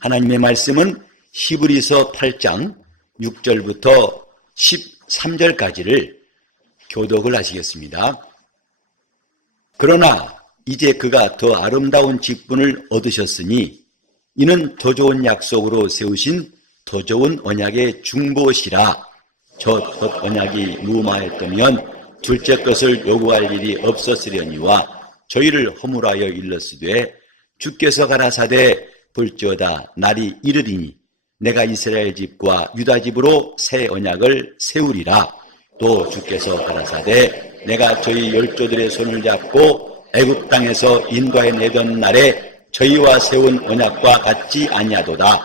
하나님의 말씀은 히브리서 8장 6절부터 13절까지를 교독을 하시겠습니다. 그러나 이제 그가 더 아름다운 직분을 얻으셨으니 이는 더 좋은 약속으로 세우신 더 좋은 언약의 중보시라. 저 첫 언약이 무마했다면 둘째 것을 요구할 일이 없었으려니와 저희를 허물하여 일렀으되 주께서 가라사대 볼지어다 날이 이르리니 내가 이스라엘 집과 유다 집으로 새 언약을 세우리라. 또 주께서 가라사대 내가 저희 열조들의 손을 잡고 애굽 땅에서 인도해 내던 날에 저희와 세운 언약과 같지 아니하도다.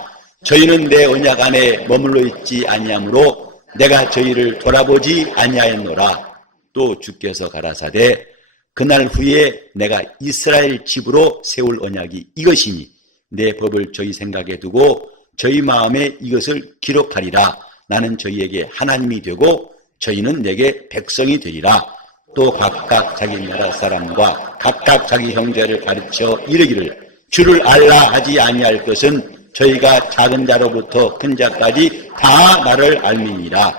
저희는 내 언약 안에 머물러 있지 아니하므로 내가 저희를 돌아보지 아니하였노라. 또 주께서 가라사대 그날 후에 내가 이스라엘 집으로 세울 언약이 이것이니 내 법을 저희 생각에 두고 저희 마음에 이것을 기록하리라. 나는 저희에게 하나님이 되고 저희는 내게 백성이 되리라. 또 각각 자기 나라 사람과 각각 자기 형제를 가르쳐 이르기를 주를 알라 하지 아니할 것은 저희가 작은 자로부터 큰 자까지 다 나를 알미니라.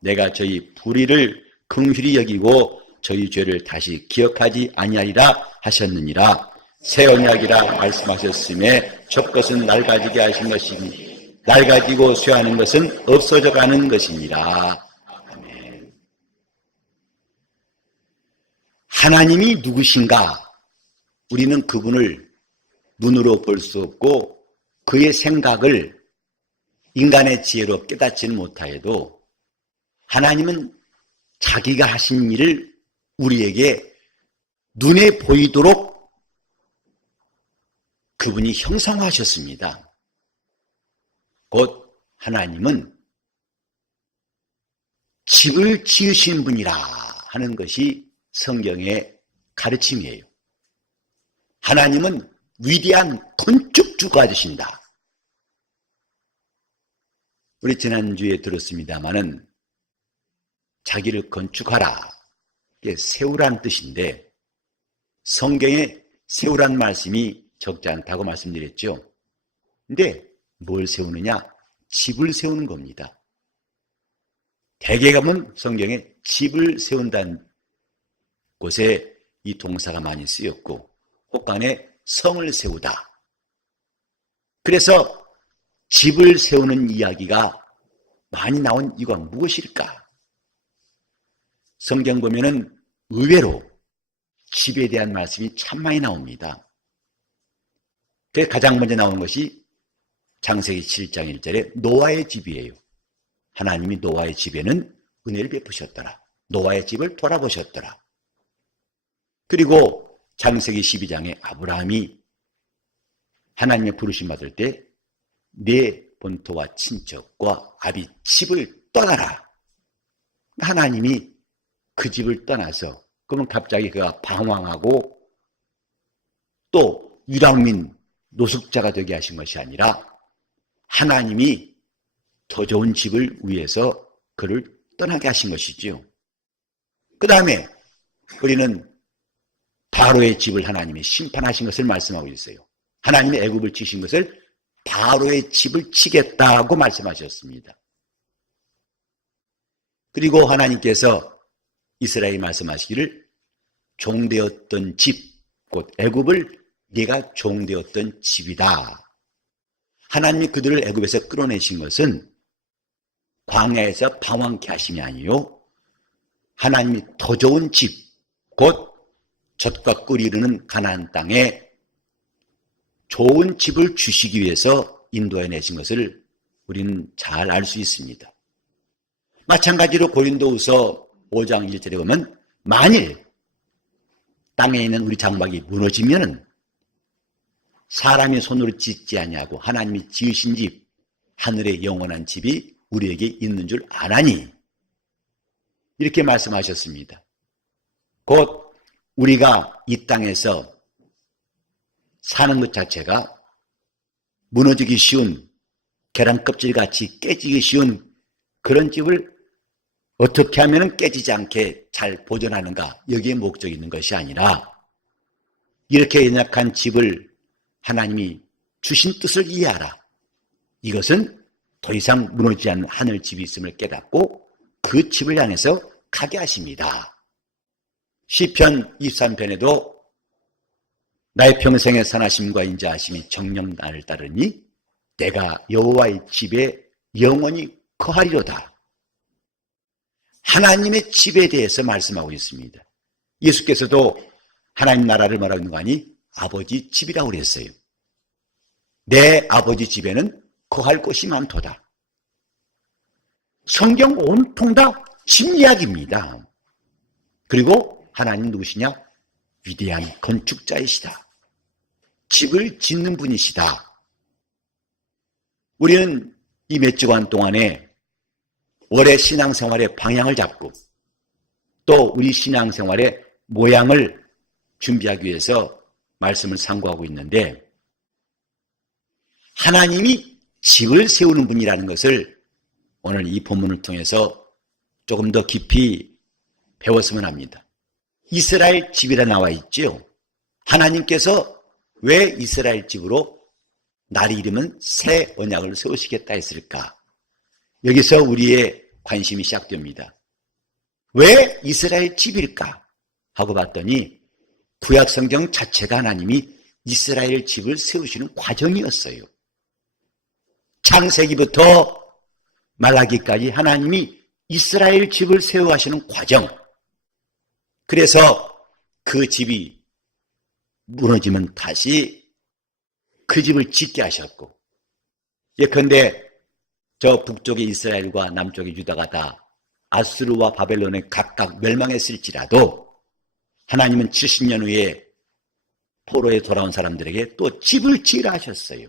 내가 저희 불의를 긍휼히 여기고 저희 죄를 다시 기억하지 아니하리라 하셨느니라. 새 언약이라 말씀하셨음에 첫 것은 낡아지게 하신 것이니 낡아지고 쇠하는 것은 없어져 가는 것이니라. 아멘. 하나님이 누구신가? 우리는 그분을 눈으로 볼 수 없고 그의 생각을 인간의 지혜로 깨닫지는 못하여도 하나님은 자기가 하신 일을 우리에게 눈에 보이도록 그분이 형상화하셨습니다. 곧 하나님은 집을 지으신 분이라 하는 것이 성경의 가르침이에요. 하나님은 위대한 건축주가 되신다. 우리 지난주에 들었습니다마는 자기를 건축하라, 세우란 뜻인데 성경에 세우란 말씀이 적지 않다고 말씀드렸죠. 근데 뭘 세우느냐? 집을 세우는 겁니다. 대개 가면 성경에 집을 세운다는 곳에 이 동사가 많이 쓰였고 혹간에 성을 세우다. 그래서 집을 세우는 이야기가 많이 나온 이유가 무엇일까? 성경 보면은 의외로 집에 대한 말씀이 참 많이 나옵니다. 그래서 가장 먼저 나온 것이 창세기 7장 1절에 노아의 집이에요. 하나님이 노아의 집에는 은혜를 베푸셨더라. 노아의 집을 돌아보셨더라. 그리고 창세기 12장에 아브라함이 하나님의 부르심 받을 때 내 본토와 친척과 아비 집을 떠나라. 하나님이 그 집을 떠나서 그러면 갑자기 그가 방황하고 또 유랑민 노숙자가 되게 하신 것이 아니라 하나님이 더 좋은 집을 위해서 그를 떠나게 하신 것이지요. 그 다음에 우리는 바로의 집을 하나님이 심판하신 것을 말씀하고 있어요. 하나님이 애굽을 치신 것을 바로의 집을 치겠다고 말씀하셨습니다. 그리고 하나님께서 이스라엘이 말씀하시기를 종되었던 집, 곧 애굽을 네가 종되었던 집이다. 하나님이 그들을 애굽에서 끌어내신 것은 광야에서 방황케 하심이 아니요 하나님이 더 좋은 집, 곧 젖과 꿀이 흐르는 가나안 땅에 좋은 집을 주시기 위해서 인도해 내신 것을 우리는 잘 알 수 있습니다. 마찬가지로 고린도후서 5장 1절에 보면 만일 땅에 있는 우리 장막이 무너지면은 사람이 손으로 짓지 아니하고 하나님이 지으신 집, 하늘의 영원한 집이 우리에게 있는 줄 아나니 이렇게 말씀하셨습니다. 곧 우리가 이 땅에서 사는 것 자체가 무너지기 쉬운 계란 껍질같이 깨지기 쉬운 그런 집을 어떻게 하면 깨지지 않게 잘 보존하는가, 여기에 목적이 있는 것이 아니라 이렇게 연약한 집을 하나님이 주신 뜻을 이해하라. 이것은 더 이상 무너지지 않는 하늘집이 있음을 깨닫고 그 집을 향해서 가게 하십니다. 시편 23편에도 나의 평생의 선하심과 인자하심이 정녕 나를 따르니 내가 여호와의 집에 영원히 거하리로다. 하나님의 집에 대해서 말씀하고 있습니다. 예수께서도 하나님 나라를 말하고 있는 거 아니? 아버지 집이라고 그랬어요. 내 아버지 집에는 거할 곳이 많도다. 성경 온통 다 집 이야기입니다. 그리고 하나님 누구시냐? 위대한 건축자이시다. 집을 짓는 분이시다. 우리는 이 몇 주간 동안에 올해 신앙생활의 방향을 잡고 또 우리 신앙생활의 모양을 준비하기 위해서 말씀을 상고하고 있는데, 하나님이 집을 세우는 분이라는 것을 오늘 이 본문을 통해서 조금 더 깊이 배웠으면 합니다. 이스라엘 집이라 나와 있지요. 하나님께서 왜 이스라엘 집으로 날이 이르면 새 언약을 세우시겠다 했을까? 여기서 우리의 관심이 시작됩니다. 왜 이스라엘 집일까? 하고 봤더니 구약성경 자체가 하나님이 이스라엘 집을 세우시는 과정이었어요. 창세기부터 말라기까지 하나님이 이스라엘 집을 세워가시는 과정. 그래서 그 집이 무너지면 다시 그 집을 짓게 하셨고, 예컨대 저 북쪽의 이스라엘과 남쪽의 유다가 다 아수르와 바벨론에 각각 멸망했을지라도 하나님은 70년 후에 포로에 돌아온 사람들에게 또 집을 지으라 하셨어요.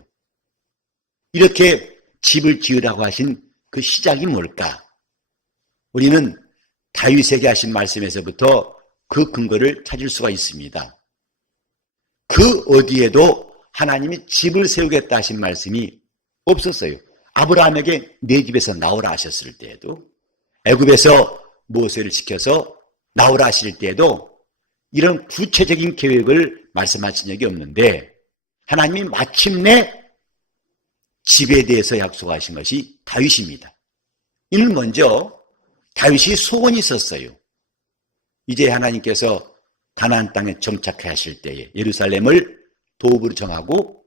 이렇게 집을 지으라고 하신 그 시작이 뭘까? 우리는 다윗에게 하신 말씀에서부터 그 근거를 찾을 수가 있습니다. 그 어디에도 하나님이 집을 세우겠다 하신 말씀이 없었어요. 아브라함에게 내 집에서 나오라 하셨을 때에도, 애굽에서 모세를 시켜서 나오라 하실 때에도 이런 구체적인 계획을 말씀하신 적이 없는데, 하나님이 마침내 집에 대해서 약속하신 것이 다윗입니다. 이는 먼저 다윗이 소원이 있었어요. 이제 하나님께서 가나안 땅에 정착해 하실 때에, 예루살렘을 도읍으로 정하고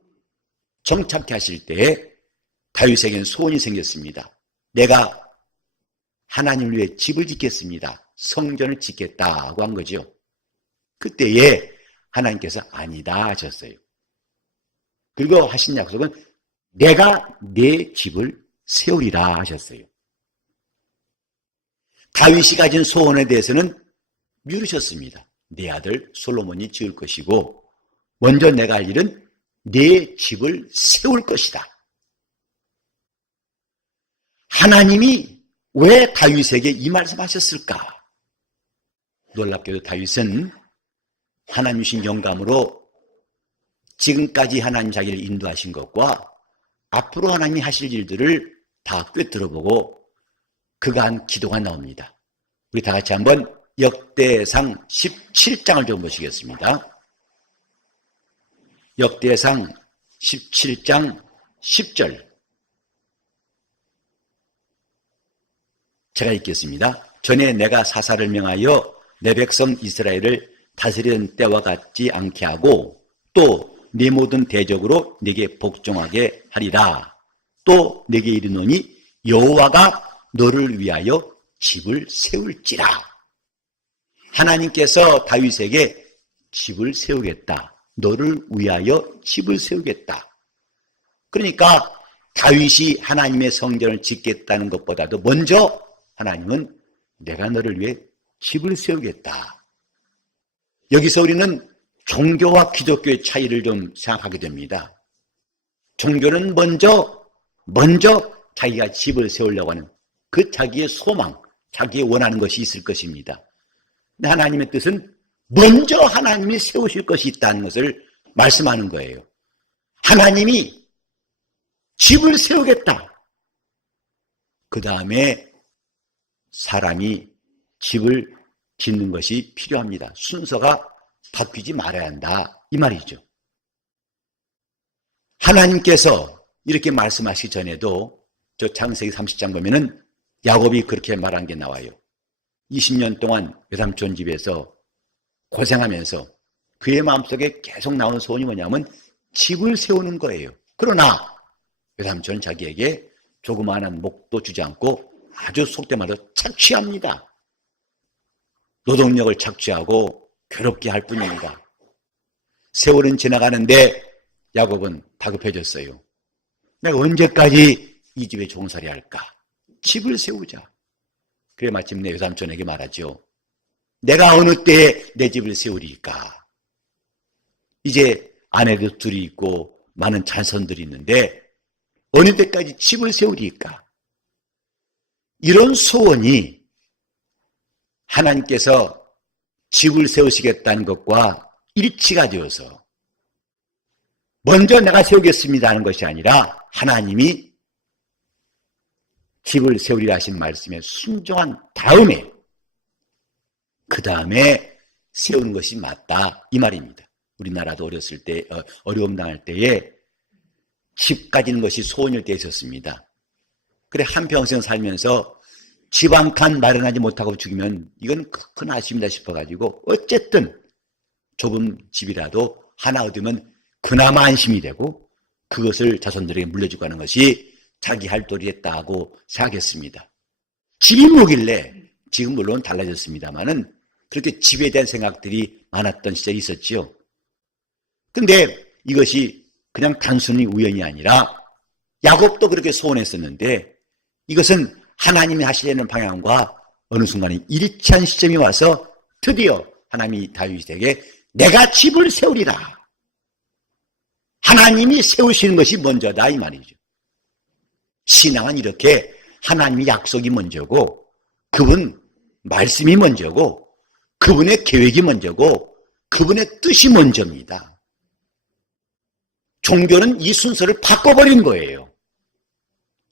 정착해 하실 때에 다윗에게는 소원이 생겼습니다. 내가 하나님을 위해 집을 짓겠습니다. 성전을 짓겠다고 한 거죠. 그때에 하나님께서 아니다 하셨어요. 그리고 하신 약속은 내가 내 집을 세우리라 하셨어요. 다윗이 가진 소원에 대해서는 미루셨습니다. 내 아들 솔로몬이 지을 것이고, 먼저 내가 할 일은 내 집을 세울 것이다. 하나님이 왜 다윗에게 이 말씀하셨을까? 놀랍게도 다윗은 하나님 주신 영감으로 지금까지 하나님 자기를 인도하신 것과 앞으로 하나님이 하실 일들을 다 꿰뚫어보고 그가 한 기도가 나옵니다. 우리 다 같이 한번 역대상 17장을 좀 보시겠습니다. 역대상 17장 10절. 제가 읽겠습니다. 전에 내가 사사를 명하여 내 백성 이스라엘을 다스리던 때와 같지 않게 하고 또 네 모든 대적으로 네게 복종하게 하리라. 또 네게 이르노니 여호와가 너를 위하여 집을 세울지라. 하나님께서 다윗에게 집을 세우겠다. 너를 위하여 집을 세우겠다. 그러니까 다윗이 하나님의 성전을 짓겠다는 것보다도 먼저 하나님은 내가 너를 위해 집을 세우겠다. 여기서 우리는 종교와 기독교의 차이를 좀 생각하게 됩니다. 종교는 먼저 자기가 집을 세우려고 하는 그 자기의 소망, 자기의 원하는 것이 있을 것입니다. 근데 하나님의 뜻은 먼저 하나님이 세우실 것이 있다는 것을 말씀하는 거예요. 하나님이 집을 세우겠다. 그 다음에 사람이 집을 짓는 것이 필요합니다. 순서가 바뀌지 말아야 한다. 이 말이죠. 하나님께서 이렇게 말씀하시기 전에도 저 창세기 30장 보면은 야곱이 그렇게 말한 게 나와요. 20년 동안 외삼촌 집에서 고생하면서 그의 마음속에 계속 나오는 소원이 뭐냐면 집을 세우는 거예요. 그러나 외삼촌은 자기에게 조그마한 목도 주지 않고 아주 속된 말로 착취합니다. 노동력을 착취하고 괴롭게 할 뿐입니다. 세월은 지나가는데 야곱은 다급해졌어요. 내가 언제까지 이 집에 종살이 할까? 집을 세우자. 그래 마침내 외삼촌에게 말하죠. 내가 어느 때에 내 집을 세우리까? 이제 아내도 둘이 있고 많은 자손들이 있는데 어느 때까지 집을 세우리까? 이런 소원이 하나님께서 집을 세우시겠다는 것과 일치가 되어서 먼저 내가 세우겠습니다 하는 것이 아니라 하나님이 집을 세우리라 하신 말씀에 순종한 다음에 그 다음에 세우는 것이 맞다 이 말입니다. 우리나라도 어렸을 때 어려움 당할 때에 집 가지는 것이 소원일 때 있었습니다. 그래 한평생 살면서 집 한 칸 마련하지 못하고 죽이면 이건 큰 아쉬움이다 싶어가지고 어쨌든 좁은 집이라도 하나 얻으면 그나마 안심이 되고 그것을 자손들에게 물려주고 하는 것이 자기 할 도리했다고 생각했습니다. 집이 뭐길래 지금 물론 달라졌습니다만은 그렇게 집에 대한 생각들이 많았던 시절이 있었지요. 근데 이것이 그냥 단순히 우연이 아니라 야곱도 그렇게 소원했었는데 이것은 하나님이 하시려는 방향과 어느 순간에 일치한 시점이 와서 드디어 하나님이 다윗에게 내가 집을 세우리라. 하나님이 세우시는 것이 먼저다 이 말이죠. 신앙은 이렇게 하나님의 약속이 먼저고 그분 말씀이 먼저고 그분의 계획이 먼저고 그분의 뜻이 먼저입니다. 종교는 이 순서를 바꿔버린 거예요.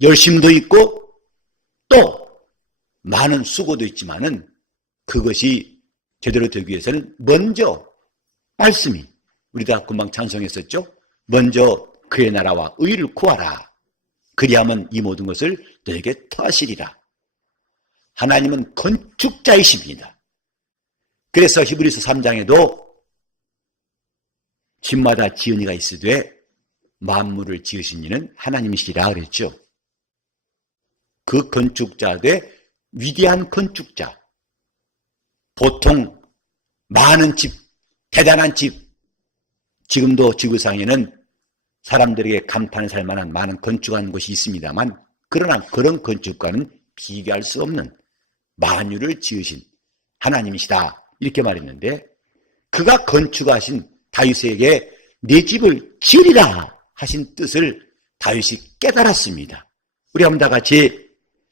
열심도 있고 또 많은 수고도 있지만은 그것이 제대로 되기 위해서는 먼저 말씀이 우리 다 금방 찬송했었죠. 먼저 그의 나라와 의를 구하라. 그리하면 이 모든 것을 너에게 더하시리라. 하나님은 건축자이십니다. 그래서 히브리서 3장에도 집마다 지은이가 있으되 만물을 지으신 이는 하나님이시라 그랬죠. 그 건축자 되 위대한 건축자. 보통 많은 집, 대단한 집, 지금도 지구상에는 사람들에게 감탄을 살 만한 많은 건축한 곳이 있습니다만 그러나 그런 건축과는 비교할 수 없는 만유를 지으신 하나님이시다 이렇게 말했는데 그가 건축하신 다윗에게 내 집을 지으리라 하신 뜻을 다윗이 깨달았습니다. 우리 한번 다 같이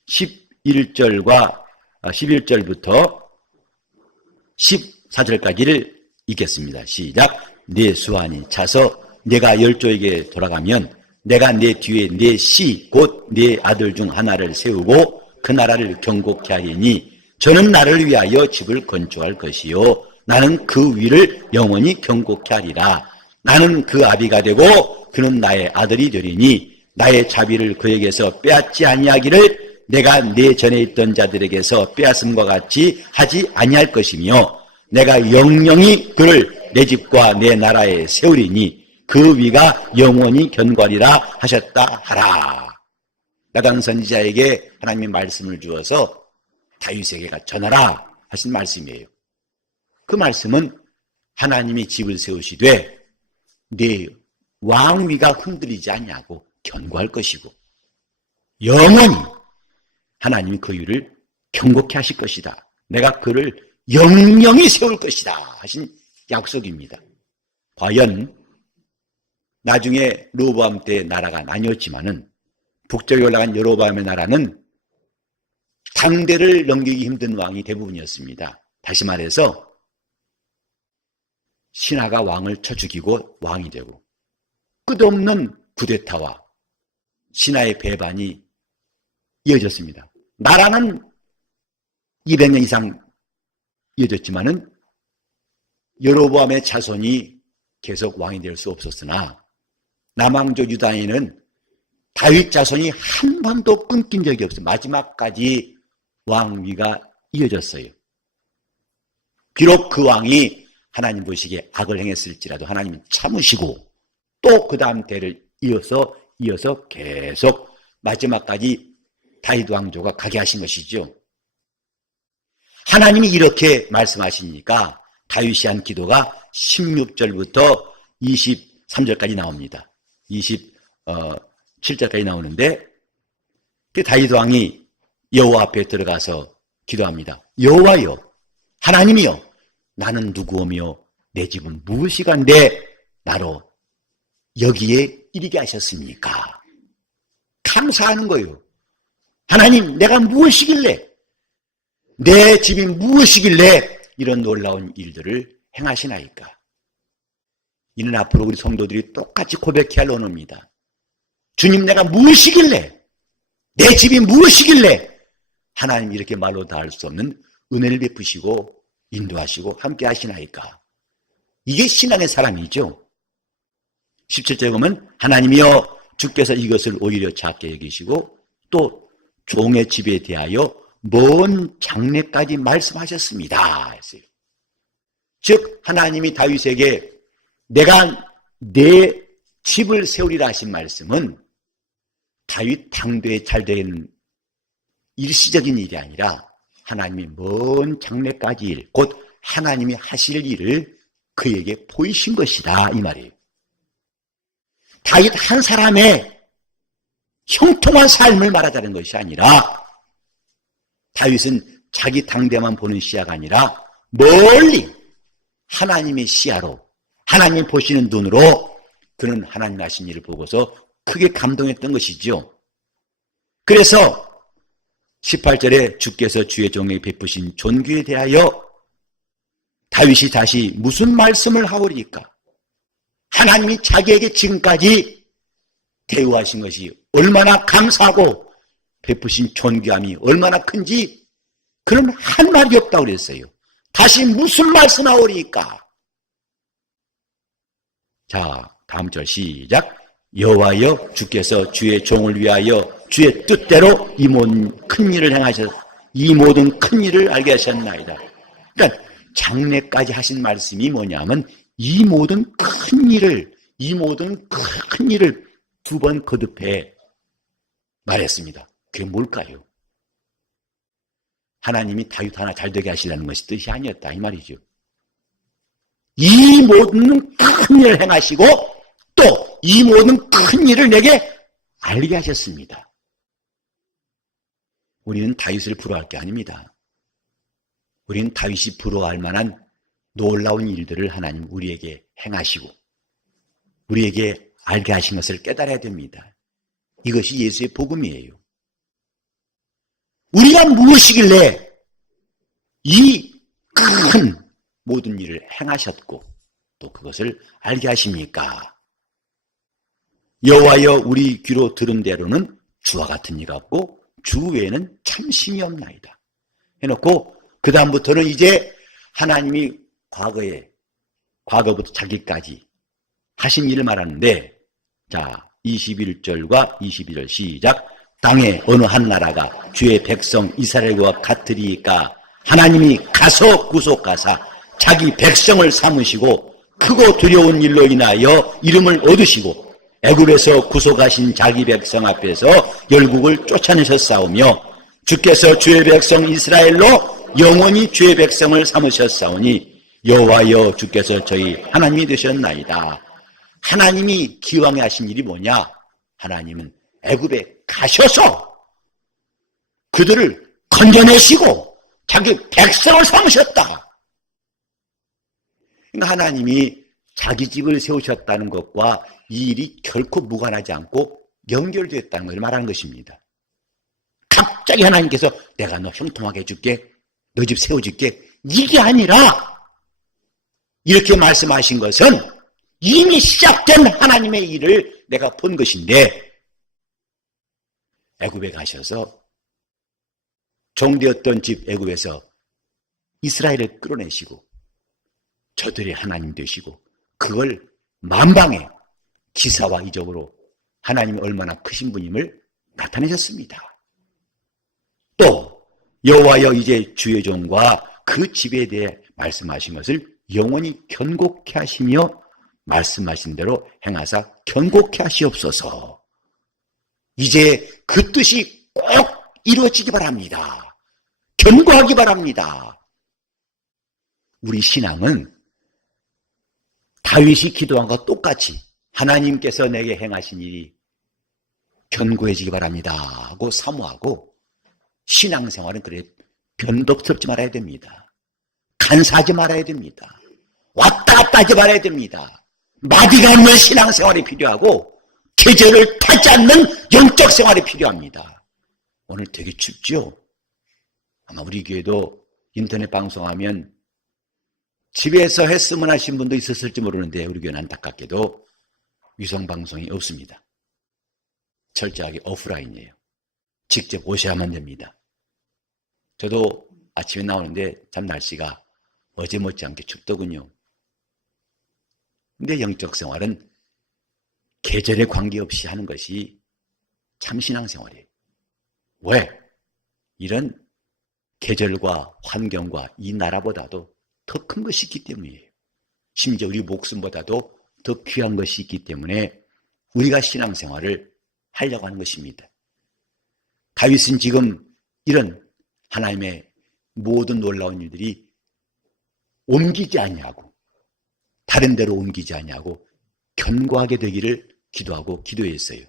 11절과 11절부터 14절까지를 읽겠습니다. 시작. 내 수완이 차서 내가 열조에게 돌아가면 내가 내 뒤에 내 씨 곧 내 아들 중 하나를 세우고 그 나라를 경고케 하리니 저는 나를 위하여 집을 건축할 것이요 나는 그 위를 영원히 경고케 하리라. 나는 그 아비가 되고 그는 나의 아들이 되리니 나의 자비를 그에게서 빼앗지 아니하기를 내가 내 전에 있던 자들에게서 빼앗음과 같이 하지 아니할 것이며 내가 영영히 그를 내 집과 내 나라에 세우리니 그 위가 영원히 견고하리라 하셨다 하라. 나단 선지자에게 하나님의 말씀을 주어서 다윗에게가 전하라 하신 말씀이에요. 그 말씀은 하나님이 집을 세우시되 내 왕위가 흔들리지 않냐고 견고할 것이고 영원히 하나님이 그 위를 경고케 하실 것이다. 내가 그를 영영히 세울 것이다 하신 약속입니다. 과연 나중에 르호보암 때 나라가 나뉘었지만은 북쪽에 올라간 여로보암의 나라는 당대를 넘기기 힘든 왕이 대부분이었습니다. 다시 말해서 신하가 왕을 쳐 죽이고 왕이 되고 끝없는 쿠데타와 신하의 배반이 이어졌습니다. 나라는 200년 이상 이어졌지만은 여로보암의 자손이 계속 왕이 될 수 없었으나 남왕족 유다인은 다윗 자손이 한 번도 끊긴 적이 없어요. 마지막까지 왕위가 이어졌어요. 비록 그 왕이 하나님 보시기에 악을 행했을지라도 하나님이 참으시고 또 그 다음 대를 이어서 계속 마지막까지 다윗 왕조가 가게 하신 것이죠. 하나님이 이렇게 말씀하시니까 다윗이 한 기도가 16절부터 23절까지 나옵니다. 27절까지 나오는데 다윗 왕이 여호와 앞에 들어가서 기도합니다. 여호와여, 하나님이여, 나는 누구오며 내 집은 무엇이간데 나로 여기에 이르게 하셨습니까? 감사하는 거예요. 하나님, 내가 무엇이길래, 내 집이 무엇이길래 이런 놀라운 일들을 행하시나이까? 이는 앞으로 우리 성도들이 똑같이 고백해야 할 언어입니다. 주님, 내가 무엇이길래, 내 집이 무엇이길래 하나님 이렇게 말로 다 할 수 없는 은혜를 베푸시고 인도하시고 함께 하시나이까? 이게 신앙의 사람이죠. 17절에 보면 하나님이여, 주께서 이것을 오히려 작게 여기시고 또 종의 집에 대하여 먼 장래까지 말씀하셨습니다 했어요. 즉 하나님이 다윗에게 내가 내 집을 세우리라 하신 말씀은 다윗 당대에 잘된 일시적인 일이 아니라 하나님이 먼 장래까지 일, 곧 하나님이 하실 일을 그에게 보이신 것이다 이 말이에요. 다윗 한 사람의 형통한 삶을 말하자는 것이 아니라 다윗은 자기 당대만 보는 시야가 아니라 멀리 하나님의 시야로, 하나님 보시는 눈으로 그는 하나님 하신 일을 보고서 크게 감동했던 것이죠. 그래서 18절에 주께서 주의 종에게 베푸신 존귀에 대하여 다윗이 다시 무슨 말씀을 하오리까? 하나님이 자기에게 지금까지 대우하신 것이 얼마나 감사하고 베푸신 존귀함이 얼마나 큰지 그는 한 말이 없다고 그랬어요. 다시 무슨 말씀하오리까? 자, 다음 절 시작. 여호와여, 주께서 주의 종을 위하여 주의 뜻대로 이 모든 큰 일을 알게 하셨나이다. 그러니까 장래까지 하신 말씀이 뭐냐면 이 모든 큰 일을 두 번 거듭해 말했습니다. 그게 뭘까요? 하나님이 다윗 하나 잘되게 하시려는 것이 뜻이 아니었다 이 말이죠. 이 모든 큰 일을 행하시고 또 이 모든 큰 일을 내게 알게 하셨습니다. 우리는 다윗을 부러워할 게 아닙니다. 우리는 다윗이 부러워할 만한 놀라운 일들을 하나님 우리에게 행하시고 우리에게 알게 하신 것을 깨달아야 됩니다. 이것이 예수의 복음이에요. 우리가 무엇이길래 이 큰 모든 일을 행하셨고 또 그것을 알게 하십니까? 여호와여, 우리 귀로 들은 대로는 주와 같은 일 같고 주 외에는 참심이 없나이다 해놓고 그 다음부터는 이제 하나님이 과거부터 자기까지 하신 일을 말하는데, 자 21절과 22절 시작. 땅에 어느 한 나라가 주의 백성 이스라엘과 같으리까? 하나님이 가서 구속하사 자기 백성을 삼으시고 크고 두려운 일로 인하여 이름을 얻으시고 애굽에서 구속하신 자기 백성 앞에서 열국을 쫓아내셨사오며 주께서 주의 백성 이스라엘로 영원히 주의 백성을 삼으셨사오니 여호와여, 주께서 저희 하나님이 되셨나이다. 하나님이 기왕에 하신 일이 뭐냐? 하나님은 애굽에 가셔서 그들을 건져내시고 자기 백성을 삼으셨다. 그러니까 하나님이 자기 집을 세우셨다는 것과 이 일이 결코 무관하지 않고 연결되었다는 것을 말하는 것입니다. 갑자기 하나님께서 내가 너 형통하게 해줄게, 너 집 세워줄게, 이게 아니라 이렇게 말씀하신 것은 이미 시작된 하나님의 일을 내가 본 것인데, 애굽에 가셔서 종되었던 집 애굽에서 이스라엘을 끌어내시고 저들의 하나님 되시고 그걸 만방에 기사와 이적으로 하나님이 얼마나 크신 분임을 나타내셨습니다. 또 여호와여 이제 주의 종과 그 집에 대해 말씀하신 것을 영원히 견고케 하시며 말씀하신 대로 행하사 견고케 하시옵소서. 이제 그 뜻이 꼭 이루어지기 바랍니다. 견고하기 바랍니다. 우리 신앙은 다윗이 기도한 것과 똑같이 하나님께서 내게 행하신 일이 견고해지기 바랍니다 하고 사모하고, 신앙생활은 그래 변덕스럽지 말아야 됩니다. 간사하지 말아야 됩니다. 왔다 갔다 하지 말아야 됩니다. 마디가 없는 신앙생활이 필요하고 계절을 타지 않는 영적 생활이 필요합니다. 오늘 되게 춥죠? 아마 우리 교회도 인터넷 방송하면 집에서 했으면 하신 분도 있었을지 모르는데 우리 교회는 안타깝게도 위성방송이 없습니다. 철저하게 오프라인이에요. 직접 오셔야만 됩니다. 저도 아침에 나오는데 참 날씨가 어제 못지않게 춥더군요. 근데 영적 생활은 계절에 관계없이 하는 것이 참 신앙생활이에요. 왜? 이런 계절과 환경과 이 나라보다도 더 큰 것이 있기 때문이에요. 심지어 우리 목숨보다도 더 귀한 것이 있기 때문에 우리가 신앙생활을 하려고 하는 것입니다. 다윗은 지금 이런 하나님의 모든 놀라운 일들이 옮기지 아니하고 다른 데로 옮기지 아니하고 견고하게 되기를 기도하고 기도했어요.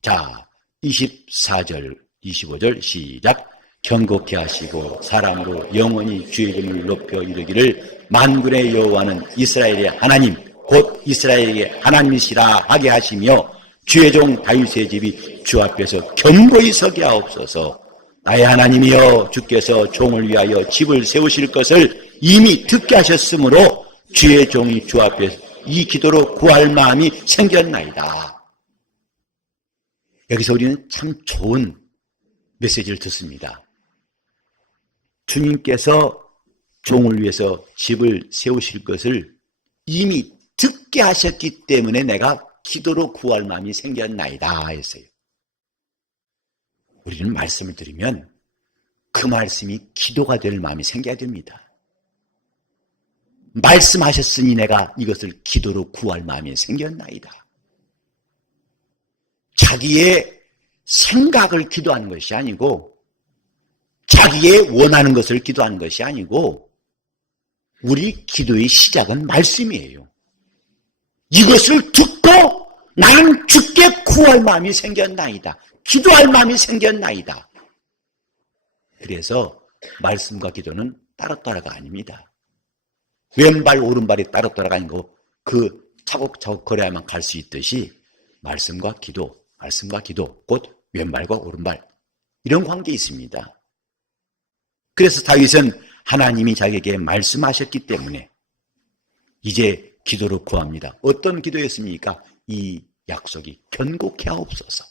자, 24절 25절 시작. 견고케 하시고 사람으로 영원히 주의 이름을 높여 이르기를 만군의 여호와는 이스라엘의 하나님 곧 이스라엘의 하나님이시라 하게 하시며 주의 종 다윗의 집이 주 앞에서 견고히 서게 하옵소서. 나의 하나님이여 주께서 종을 위하여 집을 세우실 것을 이미 듣게 하셨으므로 주의 종이 주 앞에서 이 기도로 구할 마음이 생겼나이다. 여기서 우리는 참 좋은 메시지를 듣습니다. 주님께서 종을 위해서 집을 세우실 것을 이미 듣게 하셨기 때문에 내가 기도로 구할 마음이 생겼나이다 했어요. 우리는 말씀을 들으면 그 말씀이 기도가 될 마음이 생겨야 됩니다. 말씀하셨으니 내가 이것을 기도로 구할 마음이 생겼나이다. 자기의 생각을 기도하는 것이 아니고 자기의 원하는 것을 기도하는 것이 아니고 우리 기도의 시작은 말씀이에요. 이것을 듣고 나는 주께 구할 마음이 생겼나이다. 기도할 마음이 생겼나이다. 그래서 말씀과 기도는 따로따로가 아닙니다. 왼발 오른발이 따로따로가 아니고 그 차곡차곡 걸어야만 갈 수 있듯이 말씀과 기도 곧 왼발과 오른발 이런 관계에 있습니다. 그래서 다윗은 하나님이 자기에게 말씀하셨기 때문에 이제 기도로 구합니다. 어떤 기도였습니까? 이 약속이 견고케 하옵소서.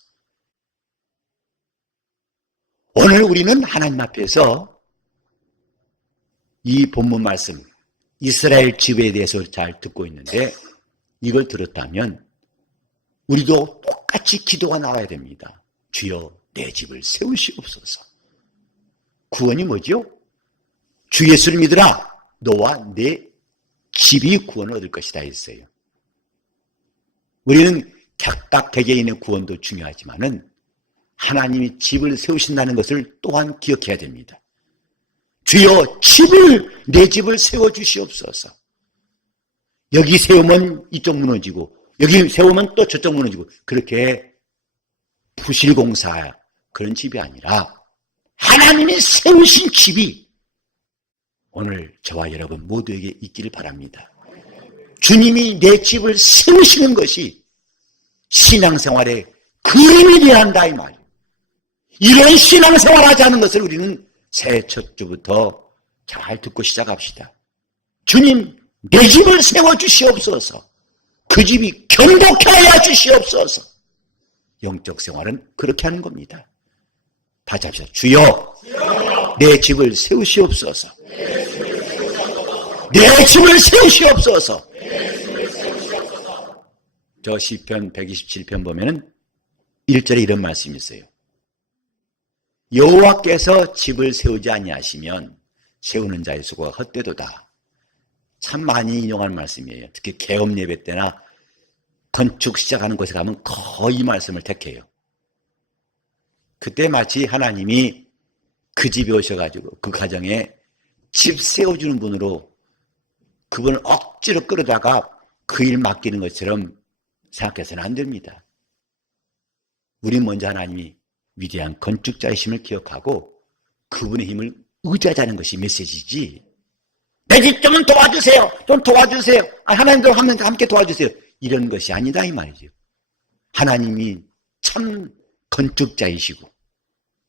오늘 우리는 하나님 앞에서 이 본문 말씀 이스라엘 집에 대해서 잘 듣고 있는데 이걸 들었다면 우리도 똑같이 기도가 나와야 됩니다. 주여 내 집을 세우시옵소서. 구원이 뭐죠? 주 예수를 믿으라. 너와 내 집이 구원을 얻을 것이다 했어요. 우리는 각각 개개인의 구원도 중요하지만은 하나님이 집을 세우신다는 것을 또한 기억해야 됩니다. 주여 내 집을 세워주시옵소서. 여기 세우면 이쪽 무너지고 여기 세우면 또 저쪽 무너지고 그렇게 부실공사 그런 집이 아니라 하나님이 세우신 집이 오늘 저와 여러분 모두에게 있기를 바랍니다. 주님이 내 집을 세우시는 것이 신앙생활의 그림이 되어야 한다 이 말이에요. 이런 신앙생활 하지 않은 것을 우리는 새해 첫 주부터 잘 듣고 시작합시다. 주님 내 집을 세워주시옵소서. 그 집이 견고케 하여 주시옵소서. 영적 생활은 그렇게 하는 겁니다. 다시 합시다. 주여 내 집을 세우시옵소서. 내 집을 세우시옵소서. 저 시편 127편 보면은 1절에 이런 말씀이 있어요. 여호와께서 집을 세우지 아니하시면 세우는 자의 수고가 헛되도다. 참 많이 인용할 말씀이에요. 특히 개업 예배 때나 건축 시작하는 곳에 가면 거의 이 말씀을 택해요. 그때 마치 하나님이 그 집에 오셔가지고 그 가정에 집 세워주는 분으로 그분을 억지로 끌어다가 그 일 맡기는 것처럼 생각해서는 안 됩니다. 우리 먼저 하나님이 위대한 건축자이심을 기억하고 그분의 힘을 의지하자는 것이 메시지지, 내 집 좀 도와주세요, 좀 도와주세요, 하나님도 함께 도와주세요, 이런 것이 아니다 이 말이죠. 하나님이 참 건축자이시고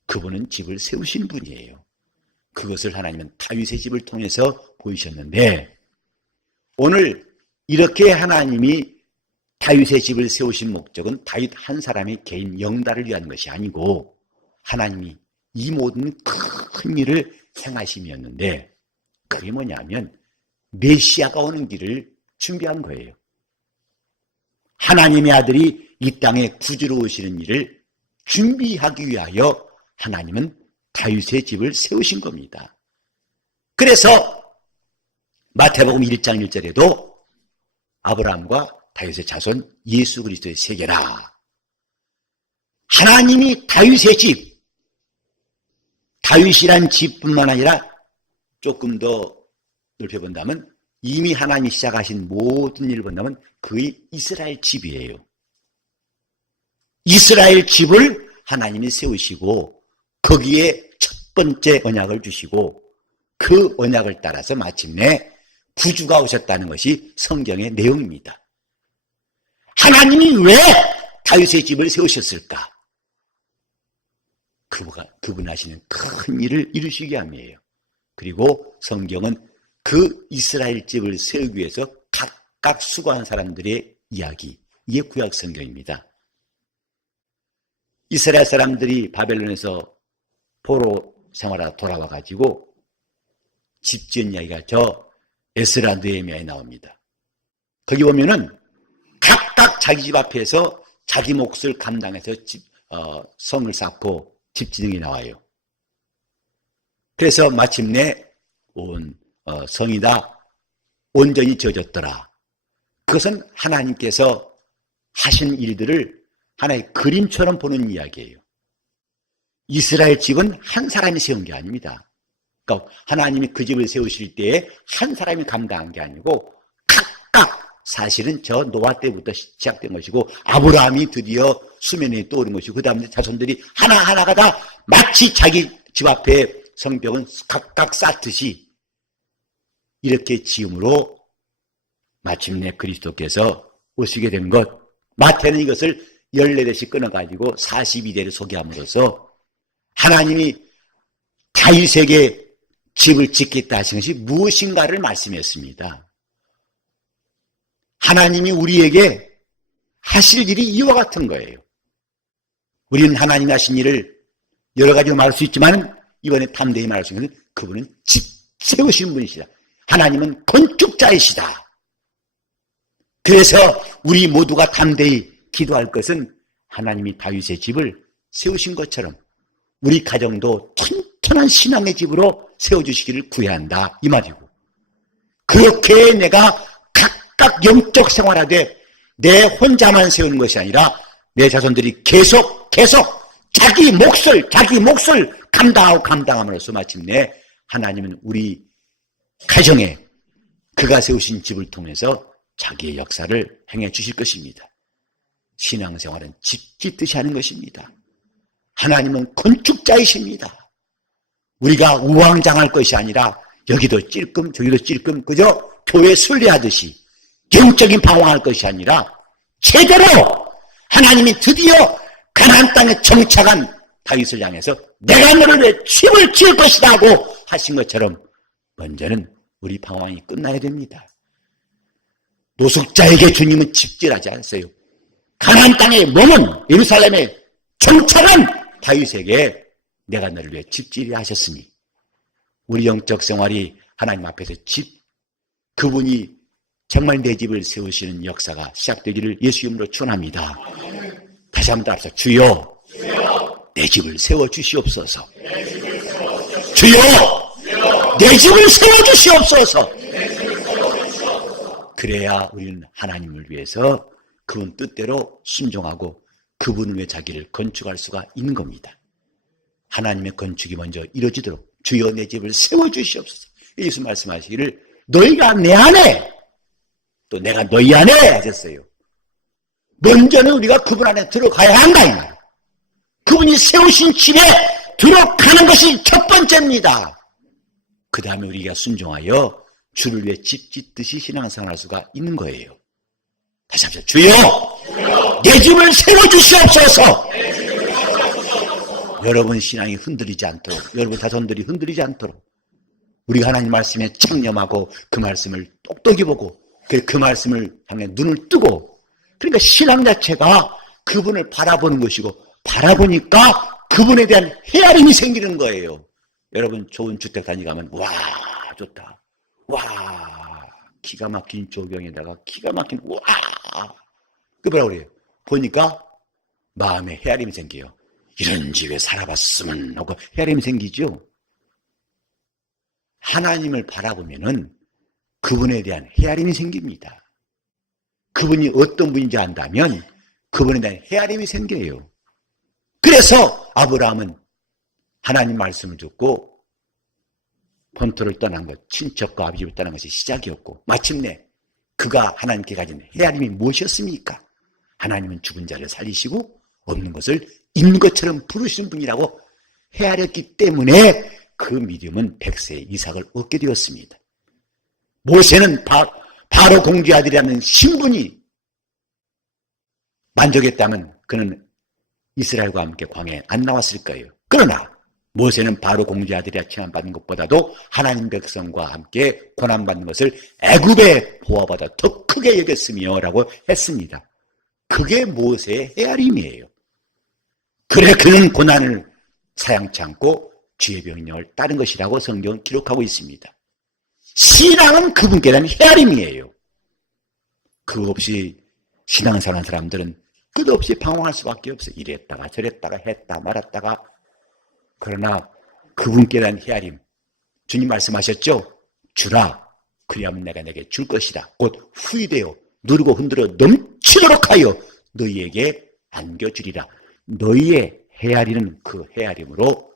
그분은 집을 세우신 분이에요. 그것을 하나님은 다윗의 집을 통해서 보이셨는데, 오늘 이렇게 하나님이 다윗의 집을 세우신 목적은 다윗 한 사람의 개인 영달을 위한 것이 아니고 하나님이 이 모든 큰 일을 행하심이었는데, 그게 뭐냐면 메시아가 오는 길을 준비한 거예요. 하나님의 아들이 이 땅에 구주로 오시는 일을 준비하기 위하여 하나님은 다윗의 집을 세우신 겁니다. 그래서 마태복음 1장 1절에도 아브라함과 다윗의 자손 예수 그리스도의 세계라. 하나님이 다윗의 집, 다윗이란 집뿐만 아니라 조금 더 넓혀본다면 이미 하나님이 시작하신 모든 일을 본다면 그의 이스라엘 집이에요. 이스라엘 집을 하나님이 세우시고 거기에 첫 번째 언약을 주시고 그 언약을 따라서 마침내 구주가 오셨다는 것이 성경의 내용입니다. 하나님이 왜 다윗의 집을 세우셨을까? 그분 하시는 큰 일을 이루시기 위함이에요. 그리고 성경은 그 이스라엘 집을 세우기 위해서 각각 수고한 사람들의 이야기, 이게 구약 성경입니다. 이스라엘 사람들이 바벨론에서 포로 생활하다 돌아와 가지고 집 지은 이야기가 저 에스라 느헤미야에 나옵니다. 거기 보면은 각각 자기 집 앞에서 자기 몫을 감당해서 성을 쌓고 집 지는 게 나와요. 그래서 마침내 온 성이 다 온전히 지어졌더라. 그것은 하나님께서 하신 일들을 하나의 그림처럼 보는 이야기예요. 이스라엘 집은 한 사람이 세운 게 아닙니다. 그러니까 하나님이 그 집을 세우실 때에 한 사람이 감당한 게 아니고 각각 사실은 저 노아 때부터 시작된 것이고 아브라함이 드디어 수면에 떠오른 것이고 그 다음에 자손들이 하나하나가 다 마치 자기 집 앞에 성벽은 각각 쌓듯이 이렇게 지음으로 마침내 그리스도께서 오시게 된 것. 마태는 이것을 14대씩 끊어가지고 42대를 소개함으로써 하나님이 다윗에게 집을 짓겠다 하신 것이 무엇인가를 말씀했습니다. 하나님이 우리에게 하실 일이 이와 같은 거예요. 우리는 하나님이 하신 일을 여러 가지로 말할 수 있지만 이번에 담대히 말할 수 있는 것은 그분은 집 세우신 분이시다. 하나님은 건축자이시다. 그래서 우리 모두가 담대히 기도할 것은 하나님이 다윗의 집을 세우신 것처럼 우리 가정도 튼튼한 신앙의 집으로 세워주시기를 구해야 한다 이 말이고, 그렇게 내가 각각 영적 생활하되 내 혼자만 세우는 것이 아니라 내 자손들이 계속 자기 몫을 감당함으로써 마침내 하나님은 우리 가정에 그가 세우신 집을 통해서 자기의 역사를 행해 주실 것입니다. 신앙생활은 집 짓듯이 하는 것입니다. 하나님은 건축자이십니다. 우리가 우왕장할 것이 아니라 여기도 찔끔 저기도 찔끔 그저 교회 순례하듯이 영적인 방황할 것이 아니라 제대로 하나님이 드디어 가나안 땅에 정착한 다윗을 향해서 내가 너를 위해 집을 지을 것이다 하고 하신 것처럼 먼저는 우리 방황이 끝나야 됩니다. 노숙자에게 주님은 집질하지 않았어요. 가나안 땅에 머문 예루살렘에 정착한 다윗에게 내가 너를 위해 집질이 하셨으니 우리 영적 생활이 하나님 앞에서 그분이 정말 내 집을 세우시는 역사가 시작되기를 예수 이름으로 축원합니다. 다시 한번 따라서 주여 내 집을 세워주시옵소서. 주여 내 집을 세워주시옵소서. 그래야 우리는 하나님을 위해서 그분 뜻대로 순종하고 그분을 위해 자기를 건축할 수가 있는 겁니다. 하나님의 건축이 먼저 이루어지도록 주여 내 집을 세워주시옵소서. 예수 말씀하시기를 너희가 내 안에 또 내가 너희 안에 하셨어요. 먼저는 우리가 그분 안에 들어가야 한다 이 말. 그분이 세우신 집에 들어가는 것이 첫 번째입니다. 그 다음에 우리가 순종하여 주를 위해 집 짓듯이 신앙생활할 수가 있는 거예요. 다시 한번 주여 내 집을 세워주시옵소서. 여러분 신앙이 흔들리지 않도록, 여러분 자손들이 흔들리지 않도록 우리가 하나님 말씀에 창념하고 그 말씀을 똑똑히 보고 그 말씀을 향해 눈을 뜨고, 그러니까 신앙 자체가 그분을 바라보는 것이고 바라보니까 그분에 대한 헤아림이 생기는 거예요. 여러분 좋은 주택 단지 가면 와 좋다, 와 기가 막힌 조경에다가 기가 막힌 와 그 뭐라 그래요? 보니까 마음에 헤아림이 생겨요. 이런 집에 살아봤으면 하고 헤아림이 생기죠. 하나님을 바라보면은 그분에 대한 헤아림이 생깁니다. 그분이 어떤 분인지 안다면 그분에 대한 헤아림이 생겨요. 그래서 아브라함은 하나님 말씀을 듣고 본토를 떠난 것, 친척과 아비집을 떠난 것이 시작이었고 마침내 그가 하나님께 가진 헤아림이 무엇이었습니까? 하나님은 죽은 자를 살리시고 없는 것을 있는 것처럼 부르시는 분이라고 헤아렸기 때문에 그 믿음은 100세의 이삭을 얻게 되었습니다. 모세는 바로 공주의 아들이라는 신분이 만족했다면 그는 이스라엘과 함께 광야에 안 나왔을 거예요. 그러나 모세는 바로 공주의 아들이라 칭함받는 것보다도 하나님 백성과 함께 고난받는 것을 애굽의 보화보다 더 크게 여겼으며 라고 했습니다. 그게 모세의 헤아림이에요. 그래 그는 고난을 사양치 않고 주의 명령을 따른 것이라고 성경은 기록하고 있습니다. 신앙은 그분께 대한 헤아림이에요. 그거 없이 신앙생활하는 사람들은 끝없이 방황할 수밖에 없어요. 이랬다가 저랬다가 했다 말았다가. 그러나 그분께 대한 헤아림, 주님 말씀하셨죠? 주라 그리하면 내가 내게 줄 것이다. 곧 후이되어 누르고 흔들어 넘치도록 하여 너희에게 안겨주리라. 너희의 헤아리는 그 헤아림으로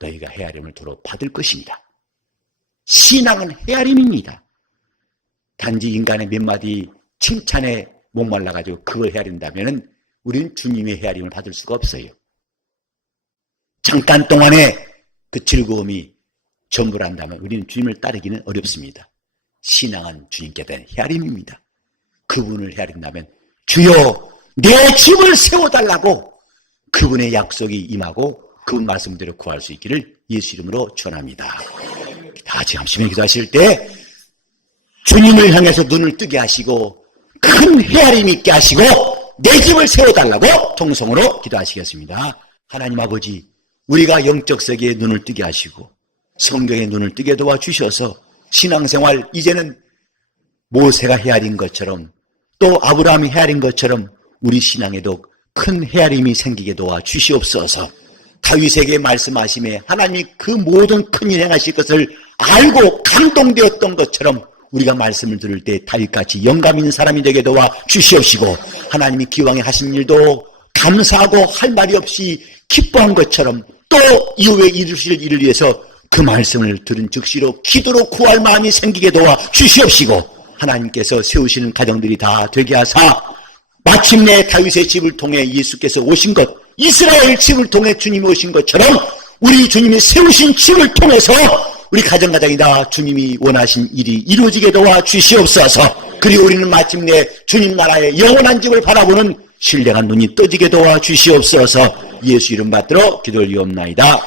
너희가 헤아림을 도로 받을 것입니다. 신앙은 헤아림입니다. 단지 인간의 몇 마디 칭찬에 목말라가지고 그걸 헤아린다면 우리는 주님의 헤아림을 받을 수가 없어요. 잠깐 동안에 그 즐거움이 전부란다면 우리는 주님을 따르기는 어렵습니다. 신앙은 주님께 대한 헤아림입니다. 그분을 헤아린다면 주여 내 집을 세워달라고 그분의 약속이 임하고 그분 말씀대로 구할 수 있기를 예수 이름으로 축원합니다. 다 같이 함께 기도하실 때 주님을 향해서 눈을 뜨게 하시고 큰 헤아림 있게 하시고 내 집을 세워달라고 통성으로 기도하시겠습니다. 하나님 아버지, 우리가 영적 세계에 눈을 뜨게 하시고 성경에 눈을 뜨게 도와주셔서 신앙생활 이제는 모세가 헤아린 것처럼 또 아브라함이 헤아린 것처럼 우리 신앙에도 큰 헤아림이 생기게 도와주시옵소서. 다윗에게 말씀하심에 하나님이 그 모든 큰일 행하실 것을 알고 감동되었던 것처럼 우리가 말씀을 들을 때 다윗같이 영감 있는 사람이 되게 도와주시옵시고 하나님이 기왕에 하신 일도 감사하고 할 말이 없이 기뻐한 것처럼 또 이후에 이루실 일을 위해서 그 말씀을 들은 즉시로 기도로 구할 마음이 생기게 도와주시옵시고 하나님께서 세우시는 가정들이 다 되게 하사 마침내 다윗의 집을 통해 예수께서 오신 것, 이스라엘 집을 통해 주님이 오신 것처럼 우리 주님이 세우신 집을 통해서 우리 가정가정이 다 주님이 원하신 일이 이루어지게 도와주시옵소서. 그리고 우리는 마침내 주님 나라의 영원한 집을 바라보는 신령한 눈이 떠지게 도와주시옵소서. 예수 이름 받들어 기도를 이옵나이다.